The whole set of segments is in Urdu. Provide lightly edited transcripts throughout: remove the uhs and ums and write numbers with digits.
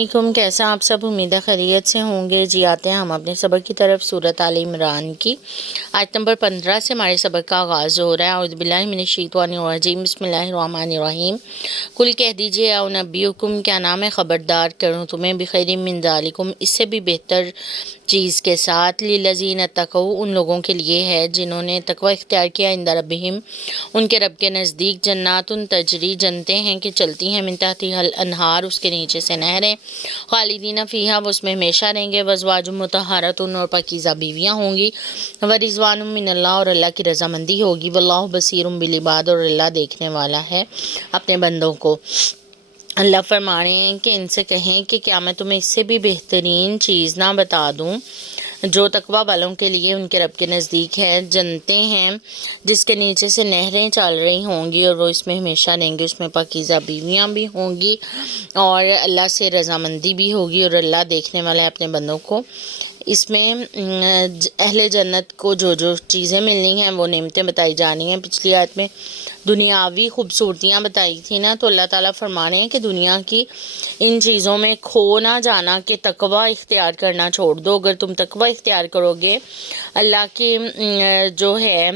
علیکم، کیسا آپ سب؟ امید ہے خیریت سے ہوں گے۔ جی آتے ہیں ہم اپنے سبق کی طرف۔ سورۃ آل عمران کی آیت نمبر 15 سے ہمارے سبق کا آغاز ہو رہا ہے۔ اعوذ باللہ من الشیطان الرجیم، بسم اللہ الرحمن الرحیم۔ کل کہہ دیجئے اونبئکم، کیا نام ہے خبردار کروں تمہیں، بخیر من ذالکم، اس سے بھی بہتر چیز کے ساتھ، للذین اتقوا، ان لوگوں کے لیے ہے جنہوں نے تقوی اختیار کیا، عند ربہم، ان کے رب کے نزدیک، جنات تجری، جنتیں ہیں کہ چلتی ہیں، من تحتہا الانہار، اس کے نیچے سے نہریں، خالدین فیہا، وہ اس میں ہمیشہ رہیں گے، وازواج مطہرات، اور پاکیزہ بیویاں ہوں گی، ورضوان من اللہ، اور اللہ کی رضامندی ہوگی، واللہ بصیر بالعباد، اور اللہ دیکھنے والا ہے اپنے بندوں کو۔ اللہ فرما رہے ہیں کہ ان سے کہیں کہ کیا میں تمہیں اس سے بھی بہترین چیز نہ بتا دوں جو تقوی والوں کے لیے ان کے رب کے نزدیک ہے، جنتیں ہیں جس کے نیچے سے نہریں چل رہی ہوں گی، اور وہ اس میں ہمیشہ رہیں گے، اس میں پاکیزہ بیویاں بھی ہوں گی، اور اللہ سے رضامندی بھی ہوگی، اور اللہ دیکھنے والا ہے اپنے بندوں کو۔ اس میں اہل جنت کو جو جو چیزیں ملنی ہیں وہ نعمتیں بتائی جانی ہیں۔ پچھلی آیت میں دنیاوی خوبصورتیاں بتائی تھی نا، تو اللہ تعالیٰ فرما رہے ہیں کہ دنیا کی ان چیزوں میں کھو نہ جانا، کہ تقوی اختیار کرنا چھوڑ دو۔ اگر تم تقوی اختیار کرو گے، اللہ کی جو ہے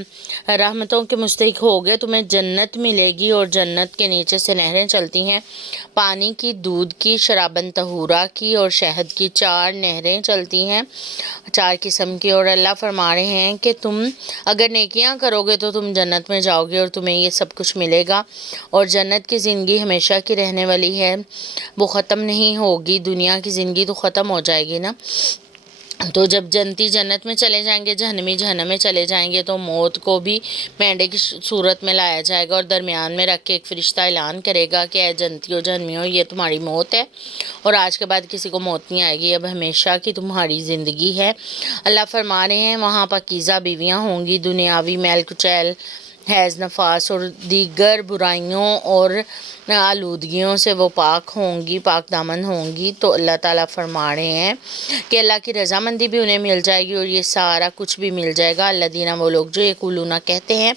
رحمتوں کے مستحق ہوگے، تمہیں جنت ملے گی، اور جنت کے نیچے سے نہریں چلتی ہیں، پانی کی، دودھ کی، شرابن طہورہ کی، اور شہد کی، 4 نہریں چلتی ہیں 4 قسم کی۔ اور اللہ فرما رہے ہیں کہ تم اگر نیکیاں کرو گے تو تم جنت میں جاؤ گے، اور تمہیں یہ سب کچھ ملے گا، اور جنت کی زندگی ہمیشہ کی رہنے والی ہے، وہ ختم نہیں ہوگی۔ دنیا کی زندگی تو ختم ہو جائے گی نا، تو جب جنتی جنت میں چلے جائیں گے، جہنمی جہنم میں چلے جائیں گے، تو موت کو بھی مینڈے کی صورت میں لایا جائے گا، اور درمیان میں رکھ کے ایک فرشتہ اعلان کرے گا کہ اے جنتیوں جہنمیوں، یہ تمہاری موت ہے، اور آج کے بعد کسی کو موت نہیں آئے گی، اب ہمیشہ کی تمہاری زندگی ہے۔ اللہ فرما رہے ہیں وہاں پاکیزہ بیویاں ہوں گی، دنیاوی میل کچیل، حیض نفاس اور دیگر برائیوں اور آلودگیوں سے وہ پاک ہوں گی، پاک دامن ہوں گی۔ تو اللہ تعالیٰ فرما رہے ہیں کہ اللہ کی رضامندی بھی انہیں مل جائے گی، اور یہ سارا کچھ بھی مل جائے گا۔ الذین، وہ لوگ جو یقولون کہتے ہیں،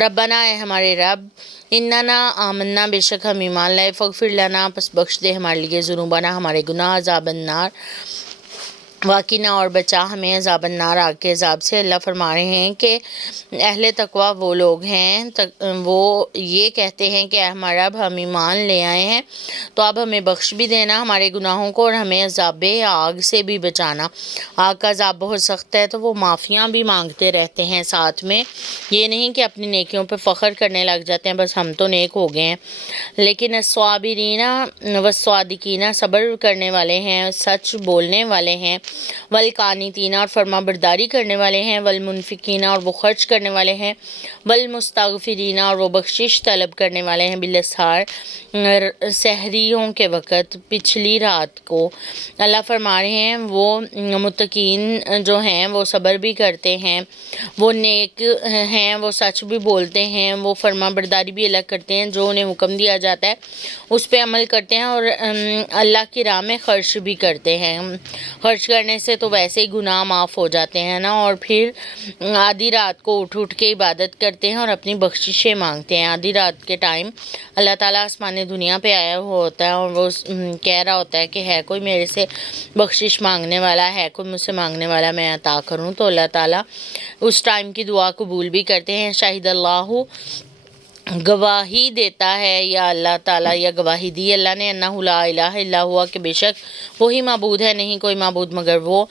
ربنا، اے ہمارے رب، اننا آمنا، بے شک ہم ایمان لائے، فاغفر لنا، پس بخش دے ہمارے لیے، ذنوبنا، ہمارے گناہ، عذاب النار، واقعنا، اور بچا ہمیں عذاب النار، آگ کے عذاب سے۔ اللہ فرما رہے ہیں کہ اہل تقوی وہ لوگ ہیں، وہ یہ کہتے ہیں کہ اے ہمارا رب، ہم ایمان لے آئے ہیں تو اب ہمیں بخش بھی دینا ہمارے گناہوں کو، اور ہمیں عذاب آگ سے بھی بچانا۔ آگ کا عذاب بہت سخت ہے، تو وہ معافیاں بھی مانگتے رہتے ہیں ساتھ میں، یہ نہیں کہ اپنی نیکیوں پہ فخر کرنے لگ جاتے ہیں، بس ہم تو نیک ہو گئے ہیں، لیکن الصابرین والصادقین، صبر کرنے والے ہیں، سچ بولنے والے ہیں، والقانتین، اور فرما برداری کرنے والے ہیں، والمنفقین، اور وہ خرچ کرنے والے ہیں، والمستغفرین، اور وہ بخشش طلب کرنے والے ہیں، بالاسحار، سحریوں کے وقت، پچھلی رات کو۔ اللہ فرما رہے ہیں وہ متقین جو ہیں وہ صبر بھی کرتے ہیں، وہ نیک ہیں، وہ سچ بھی بولتے ہیں، وہ فرما برداری بھی الگ کرتے ہیں، جو انہیں حکم دیا جاتا ہے اس پہ عمل کرتے ہیں، اور اللہ کی راہ میں خرچ بھی کرتے ہیں۔ خرچ کرنے سے تو ویسے ہی گناہ معاف ہو جاتے ہیں نا، اور پھر آدھی رات کو اٹھ اٹھ کے عبادت کرتے ہیں اور اپنی بخششیں مانگتے ہیں۔ آدھی رات کے ٹائم اللہ تعالیٰ آسمان دنیا پہ آیا ہوا ہوتا ہے، اور وہ کہہ رہا ہوتا ہے کہ ہے کوئی میرے سے بخشش مانگنے والا، ہے کوئی مجھ سے مانگنے والا، میں عطا کروں، تو اللہ تعالیٰ اس ٹائم کی دعا قبول بھی کرتے ہیں۔ شاہد اللہ، گواہی دیتا ہے یا اللہ تعالیٰ، یا گواہی دی اللہ نے، انہ لا الہ الا ہوا، کہ بے شک وہی معبود ہے، نہیں کوئی معبود مگر وہ،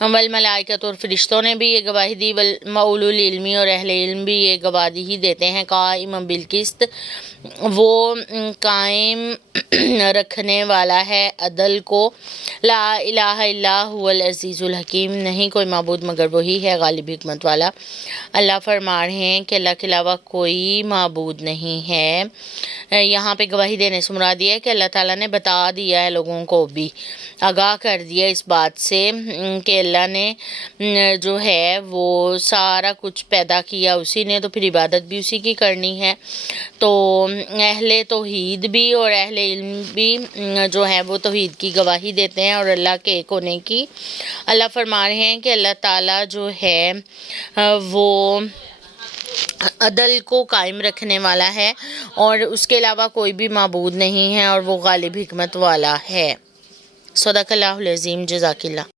والملائکۃ، اور فرشتوں نے بھی یہ گواہی دی، واولو العلم، اور اہل علم بھی یہ گواہی ہی دیتے ہیں، قائما بالقسط، وہ قائم رکھنے والا ہے عدل کو، لا الہ الا هو العزیز الحکیم، نہیں کوئی معبود مگر وہی ہے غالب حکمت والا۔ اللہ فرما رہے ہیں کہ اللہ کے علاوہ کوئی معبود نہیں ہے۔ یہاں پہ گواہی دینے سے مراد یہ ہے کہ اللہ تعالیٰ نے بتا دیا ہے، لوگوں کو بھی آگاہ کر دیا اس بات سے کہ اللہ نے جو ہے وہ سارا کچھ پیدا کیا اسی نے، تو پھر عبادت بھی اسی کی کرنی ہے۔ تو اہل توحید بھی اور اہل علم بھی جو ہے وہ توحید کی گواہی دیتے ہیں اور اللہ کے ایک ہونے کی۔ اللہ فرما رہے ہیں کہ اللہ تعالیٰ جو ہے وہ عدل کو قائم رکھنے والا ہے، اور اس کے علاوہ کوئی بھی معبود نہیں ہے، اور وہ غالب حکمت والا ہے۔ صدق اللہ العظیم. جزاک اللہ.